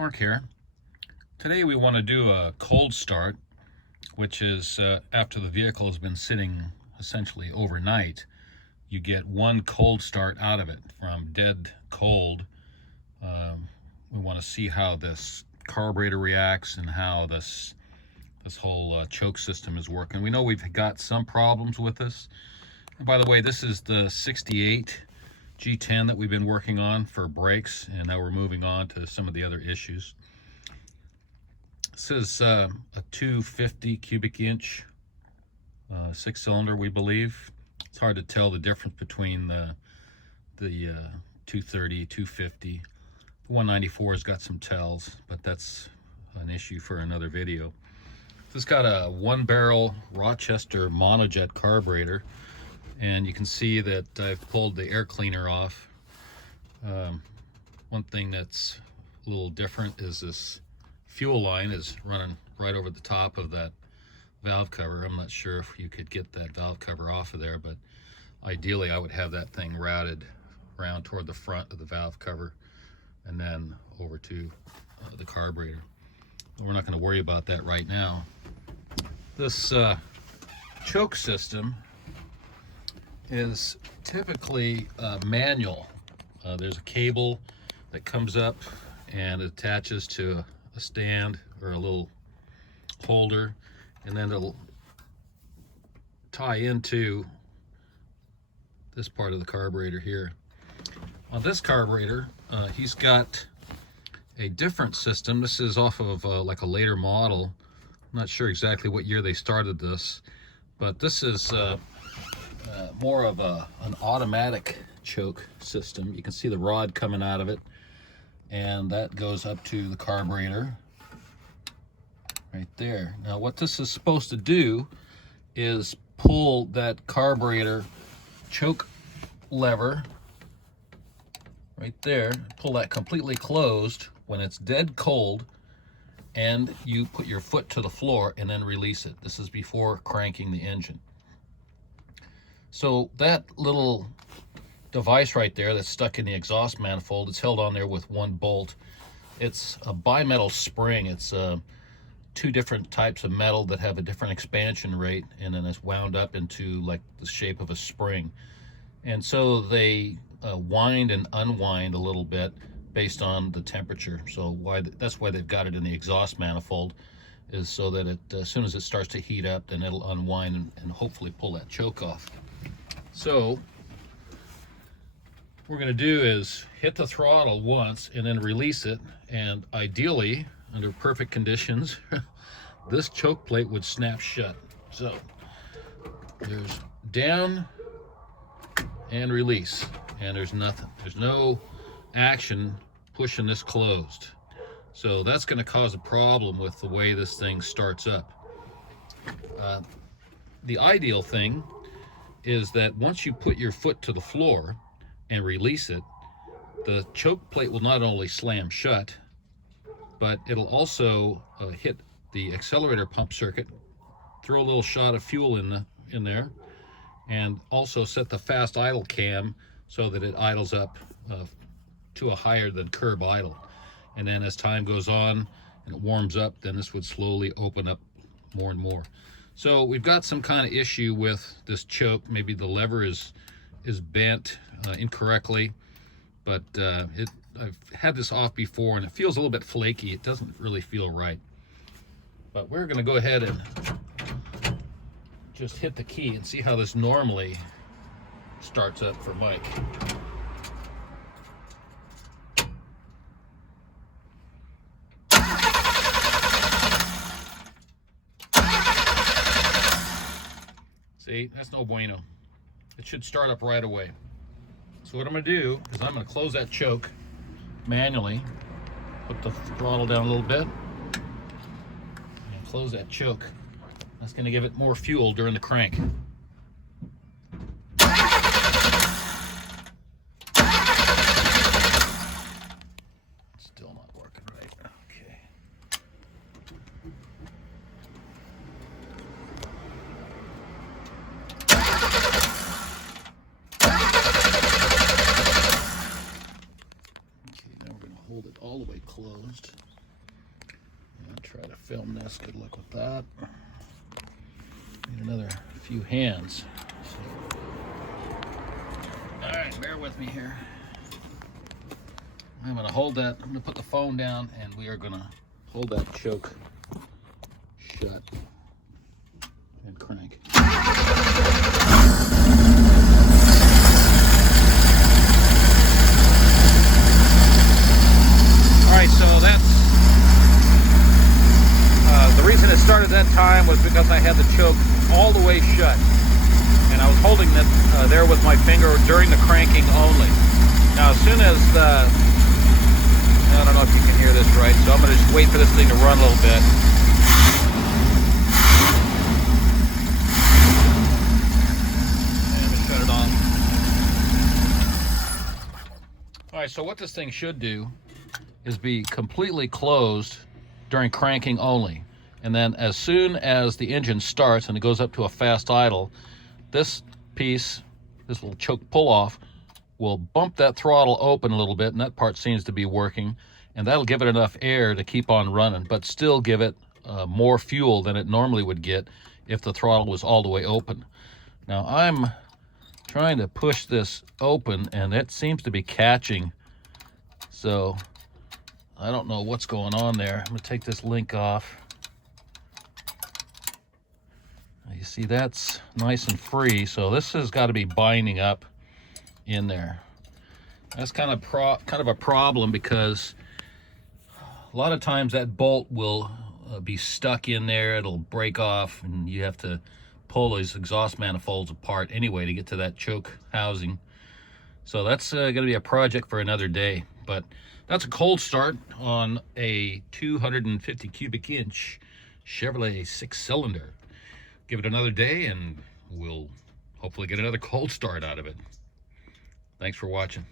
Mark here. Today we want to do a cold start, which is after the vehicle has been sitting essentially overnight. You get one cold start out of it from dead cold. We want to see how this carburetor reacts and how this whole choke system is working. We know we've got some problems with this. And by the way, this is the 68 G10 that we've been working on for brakes, and now we're moving on to some of the other issues. This is a 250 cubic inch 6-cylinder, we believe. It's hard to tell the difference between the 230, 250. The 194 has got some tells, but that's an issue for another video. This has got a 1-barrel Rochester Monojet carburetor, and you can see that I've pulled the air cleaner off. One thing that's a little different is this fuel line is running right over the top of that valve cover. I'm not sure if you could get that valve cover off of there, but ideally I would have that thing routed around toward the front of the valve cover and then over to the carburetor. We're not going to worry about that right now. This choke system is typically manual. There's a cable that comes up and attaches to a stand or a little holder, and then it'll tie into this part of the carburetor here. On this carburetor, he's got a different system. This is off of like a later model. I'm not sure exactly what year they started this, but this is more of an automatic choke system. You can see the rod coming out of it, and that goes up to the carburetor right there. Now what this is supposed to do is pull that carburetor choke lever right there, pull that completely closed when it's dead cold, and you put your foot to the floor and then release it. This is before cranking the engine. So that little device right there that's stuck in the exhaust manifold, it's held on there with one bolt. It's a bimetal spring. It's two different types of metal that have a different expansion rate, and then it's wound up into like the shape of a spring. And so they wind and unwind a little bit based on the temperature. So that's why they've got it in the exhaust manifold, is so that as soon as it starts to heat up, then it'll unwind and hopefully pull that choke off. So what we're going to do is hit the throttle once and then release it, and ideally, under perfect conditions, this choke plate would snap shut. So there's down and release, and there's nothing. There's no action pushing this closed. So that's going to cause a problem with the way this thing starts up. The ideal thing is that once you put your foot to the floor and release it, the choke plate will not only slam shut, but it'll also hit the accelerator pump circuit, throw a little shot of fuel in there, and also set the fast idle cam so that it idles up to a higher than curb idle. And then as time goes on and it warms up, then this would slowly open up more and more. So we've got some kind of issue with this choke. Maybe the lever is bent incorrectly, but I've had this off before and it feels a little bit flaky. It doesn't really feel right. But we're going to go ahead and just hit the key and see how this normally starts up for Mike. See, that's no bueno. It should start up right away. So what I'm going to do is I'm going to close that choke manually, put the throttle down a little bit, and close that choke. That's going to give it more fuel during the crank. Still not working right. Okay. Hold it all the way closed. Try to film this. Good luck with that. Need another few hands. All right, bear with me here. I'm going to hold that. I'm going to put the phone down, and we are going to hold that choke shut and crank. All right, so that's the reason it started that time was because I had the choke all the way shut, and I was holding it there with my finger during the cranking only. Now, as soon as I don't know if you can hear this right, so I'm going to just wait for this thing to run a little bit. And shut it on. All right, so what this thing should do is be completely closed during cranking only. And then as soon as the engine starts and it goes up to a fast idle, this piece, this little choke pull-off, will bump that throttle open a little bit, and that part seems to be working, and that'll give it enough air to keep on running, but still give it more fuel than it normally would get if the throttle was all the way open. Now I'm trying to push this open, and it seems to be catching, so I don't know what's going on there. I'm going to take this link off. You see, that's nice and free, so this has got to be binding up in there. That's kind of a problem, because a lot of times that bolt will be stuck in there. It'll break off, and you have to pull these exhaust manifolds apart anyway to get to that choke housing. So that's going to be a project for another day. But that's a cold start on a 250 cubic inch Chevrolet 6-cylinder. Give it another day, and we'll hopefully get another cold start out of it. Thanks for watching.